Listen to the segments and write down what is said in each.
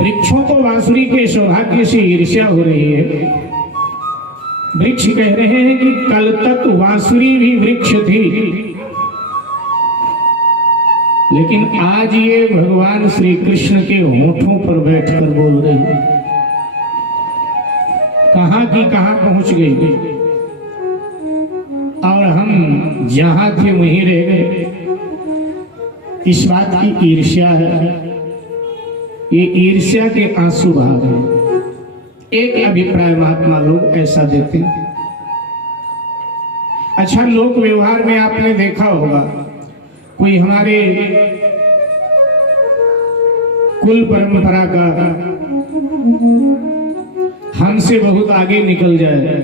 वृक्षों को बांसुरी के सौभाग्य से ईर्ष्या हो रही है। वृक्ष कह रहे हैं कि कल तक बांसुरी भी वृक्ष थी, लेकिन आज ये भगवान श्री कृष्ण के होठों पर बैठकर बोल रही है। कहां की कहां पहुंच गई और हम जहां थे वहीं रह गए। इस बात की ईर्ष्या है, ये ईर्ष्या के आंसू बहा गए। एक अभिप्राय महात्मा लोग ऐसा देते हैं। अच्छा, लोक व्यवहार में आपने देखा होगा, कोई हमारे कुल परंपरा का हमसे बहुत आगे निकल जाए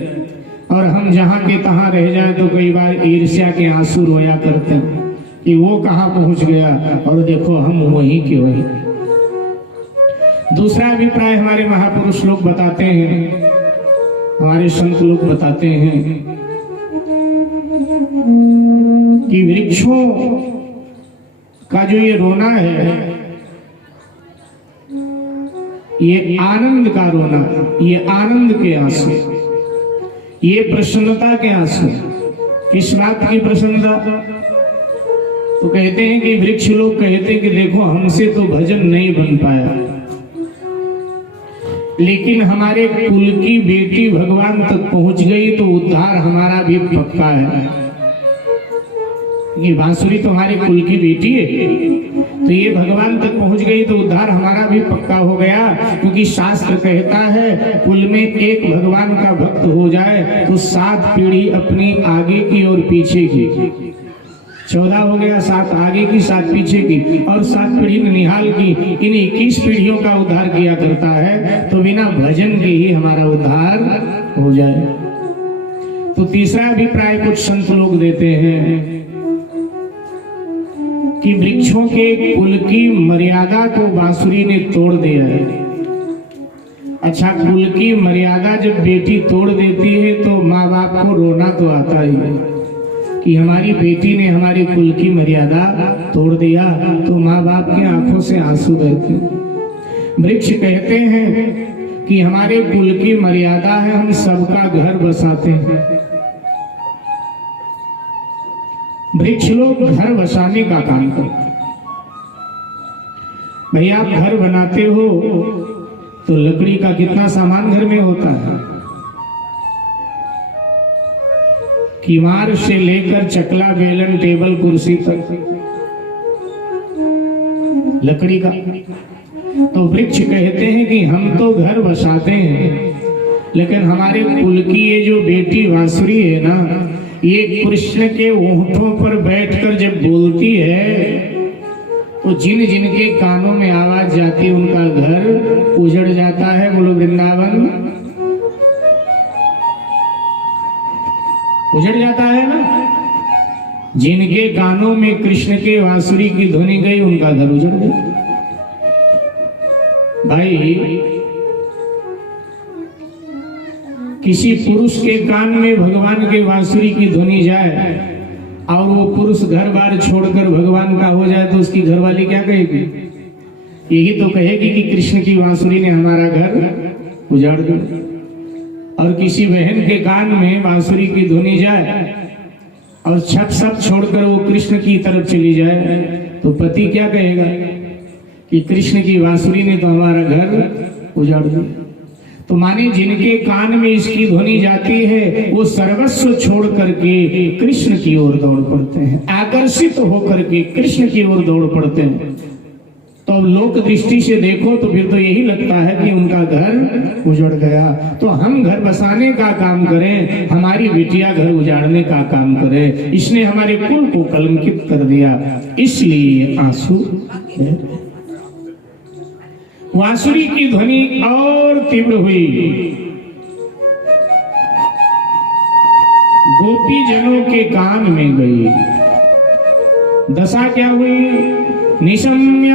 और हम जहां के तहां रह जाए तो कई बार ईर्ष्या के आंसू रोया करते हैं कि वो कहां पहुंच गया और देखो हम वहीं के वहीं। दूसरा अभिप्राय हमारे महापुरुष लोग बताते हैं, हमारे संत लोग बताते हैं कि वृक्षों का जो ये रोना है, ये आनंद का रोना, ये आनंद के आंसू, ये प्रसन्नता के आंसू। किस बात की प्रसन्नता? तो कहते हैं कि वृक्ष लोग कहते हैं कि देखो हमसे तो भजन नहीं बन पाया, लेकिन हमारे कुल की बेटी भगवान तक पहुंच गई तो उद्धार हमारा भी पक्का है। ये बांसुरी तुम्हारे कुल की बेटी है, तो ये भगवान तक पहुंच गई तो उद्धार हमारा भी पक्का हो गया। क्योंकि शास्त्र कहता है कुल में एक भगवान का भक्त हो जाए तो 7 पीढ़ी अपनी आगे की और पीछे की, 14 हो गया, 7 आगे की 7 पीछे की और 7 पीढ़ी निहाल की, इन 21 पीढ़ियों का उद्धार किया करता है। तो बिना भजन के ही हमारा उद्धार हो जाए। तो तीसरा अभिप्राय कुछ संत लोग देते हैं कि वृक्षों के कुल की मर्यादा को बांसुरी ने तोड़ दिया है। अच्छा, कुल की मर्यादा जब बेटी तोड़ देती है तो माँ बाप को रोना तो आता ही है कि हमारी बेटी ने हमारे कुल की मर्यादा तोड़ दिया, तो माँ बाप की आंखों से आंसू बहते। वृक्ष कहते हैं कि हमारे कुल की मर्यादा है, हम सबका घर बसाते हैं। वृक्ष लोग घर बसाने का काम करते हैं। भाई आप घर बनाते हो तो लकड़ी का कितना सामान घर में होता है, कीवार से लेकर चकला, बेलन, टेबल, कुर्सी तक लकड़ी का। तो वृक्ष कहते हैं कि हम तो घर बसाते हैं, लेकिन हमारे कुल की ये जो बेटी बांसुरी है ना, ये कृष्ण के होठों पर बैठकर जब बोलती है तो जिन जिनके कानों में आवाज जाती है उनका घर उजड़ जाता है। बोलो वृंदावन उजड़ जाता है ना। जिनके कानों में कृष्ण के बांसुरी की ध्वनि गई उनका घर उजड़ गया। भाई किसी पुरुष के कान में भगवान के बांसुरी की ध्वनि जाए और वो पुरुष घर बार छोड़कर भगवान का हो जाए तो उसकी घरवाली क्या कहेगी? यही तो कहेगी कि कृष्ण की बांसुरी ने हमारा घर उजाड़ दिया। और किसी बहन के कान में बांसुरी की ध्वनि जाए और छप सब छोड़कर वो कृष्ण की तरफ चली जाए तो पति क्या कहेगा कि कृष्ण की बांसुरी ने तो हमारा घर उजाड़ दिया। तो माने जिनके कान में इसकी ध्वनि जाती है वो सर्वस्व छोड़ करके कृष्ण की ओर दौड़ पड़ते हैं, आकर्षित होकर के कृष्ण की ओर दौड़ पड़ते हैं। तो लोक दृष्टि से देखो तो फिर तो यही लगता है कि उनका घर उजड़ गया। तो हम घर बसाने का काम करें, हमारी बिटिया घर उजाड़ने का काम करे। इसने हमारे कुल को कलंकित कर दिया, इसलिए आंसू। बांसुरी की ध्वनि और तीव्र हुई। गोपी जनों के कान में गई। दशा क्या हुई? निशम्यवादनं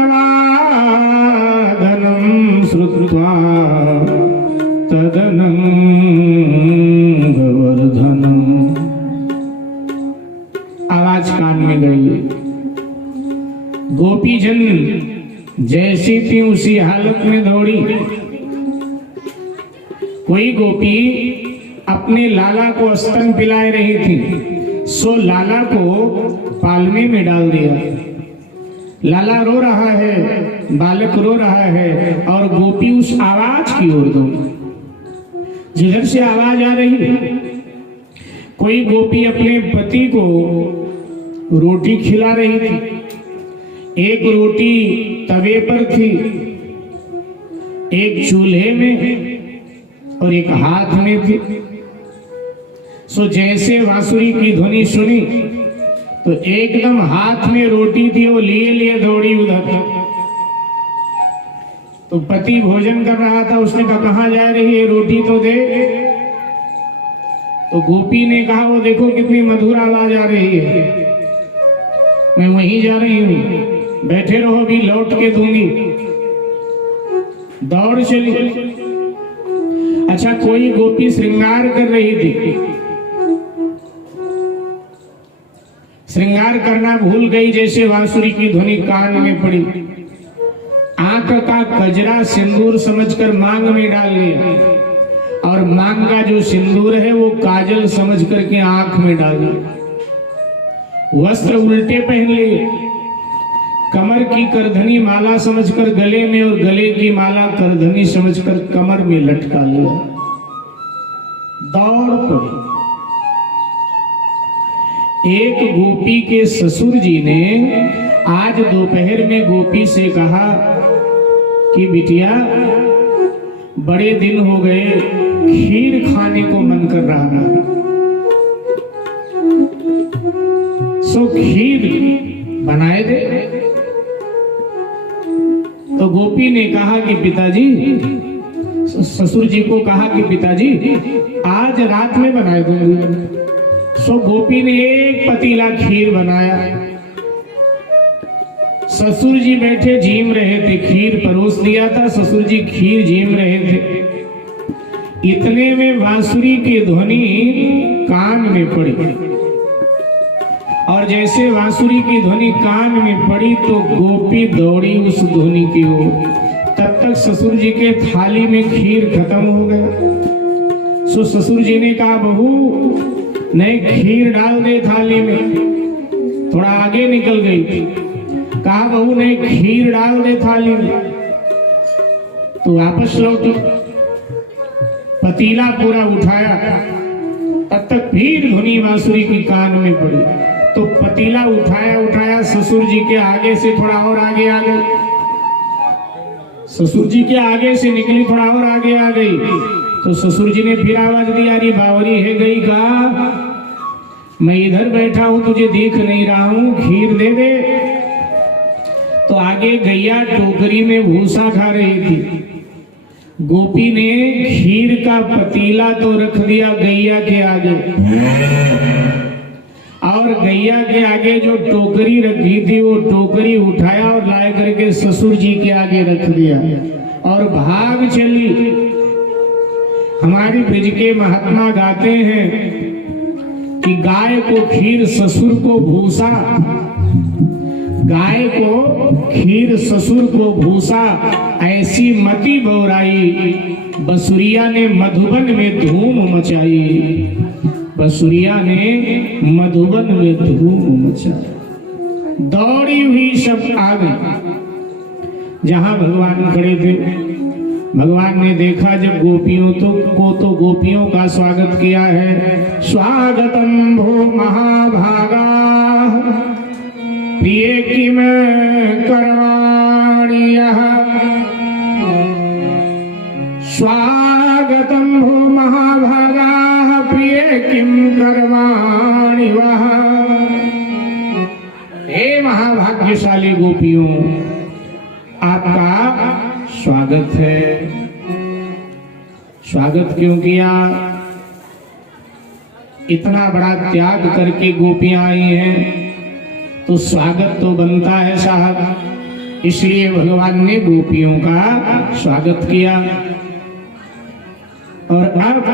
श्रुत्वा तदनं गोवर्धनम्। आवाज कान में गई। गोपीजन जैसे जैसी थी उसी हालत में दौड़ी। कोई गोपी अपने लाला को स्तन पिला रही थी, सो लाला को पालने में डाल दिया। लाला रो रहा है, बालक रो रहा है और गोपी उस आवाज की ओर दौड़ी जिधर से आवाज आ रही है। कोई गोपी अपने पति को रोटी खिला रही थी। एक रोटी तवे पर थी, एक चूल्हे में और एक हाथ में थी। सो जैसे बांसुरी की ध्वनि सुनी तो एकदम हाथ में रोटी थी, वो लिए लिए दौड़ी उधर। तो पति भोजन कर रहा था, उसने कहा कहाँ जा रही है, रोटी तो दे। तो गोपी ने कहा वो देखो कितनी मधुर आवाज आ रही है, मैं वहीं जा रही हूं, बैठे रहो, अभी लौट के दूंगी। दौड़ चली। अच्छा, कोई गोपी श्रृंगार कर रही थी, श्रृंगार करना भूल गई, जैसे बांसुरी की ध्वनि कान में पड़ी, आंख का कजरा सिंदूर समझकर मांग में डाल लिया और मांग का जो सिंदूर है वो काजल समझ करके आंख में डाल दिया। वस्त्र उल्टे पहन लिए, कमर की करधनी माला समझकर गले में और गले की माला करधनी समझकर कमर में लटका लिया। दौड़ पड़ी। एक गोपी के ससुर जी ने आज दोपहर में गोपी से कहा कि बिटिया बड़े दिन हो गए, खीर खाने को मन कर रहा है, सो खीर बनाए दे। तो गोपी ने कहा कि पिताजी, ससुर जी को कहा कि पिताजी आज रात में बनाए दूंगी। सो गोपी ने एक पतीला खीर बनाया। ससुर जी बैठे झीम रहे थे, खीर परोस दिया था, ससुर जी खीर झीम रहे थे। इतने में बांसुरी की ध्वनि कान में पड़ी और जैसे बांसुरी की ध्वनि कान में पड़ी तो गोपी दौड़ी उस ध्वनि की ओर। तब तक ससुर जी के थाली में खीर खत्म हो गया। सो ससुर जी ने कहा बहू नहीं, खीर डाल दे थाली में। थोड़ा आगे निकल गई, कहा बहू नहीं, खीर डाल दे थाली में। तो वापस लौटी, पतीला पूरा उठाया, तब तक फिर ध्वनि बांसुरी की कान में पड़ी। तो पतीला उठाया उठाया ससुर जी के आगे से थोड़ा और आगे आ गई, ससुर जी के आगे से निकली, थोड़ा और आगे आ गई। तो ससुर जी ने फिर आवाज दी, अरे बावरी है गई का, मैं इधर बैठा हूं, तुझे देख नहीं रहा हूं, खीर दे दे। तो आगे गैया टोकरी में भूसा खा रही थी। गोपी ने खीर का पतीला तो रख दिया गैया के आगे और गैया के आगे जो टोकरी रखी थी वो टोकरी उठाया और लाए करके ससुर जी के आगे रख दिया और भाग चली। हमारे ब्रज के महात्मा गाते हैं कि गाय को खीर ससुर को भूसा, गाय को खीर ससुर को भूसा, ऐसी मति बौराई, बसुरिया ने मधुबन में धूम मचाई, बसुरिया ने मधुबन में धूम मचाई। दौड़ी हुई सब आ गई जहां भगवान खड़े थे। भगवान ने देखा जब गोपियों तो गोपियों का स्वागत किया है। स्वागतम भो महाभागा प्रिय किम करवाणि यः, स्वागतम भो महाभागा प्रिय किम करवाणि वः। हे महाभाग्यशाली गोपियों, आपका स्वागत है। स्वागत क्यों किया? इतना बड़ा त्याग करके गोपियां आई हैं तो स्वागत तो बनता है साहब। इसलिए भगवान ने गोपियों का स्वागत किया। और अब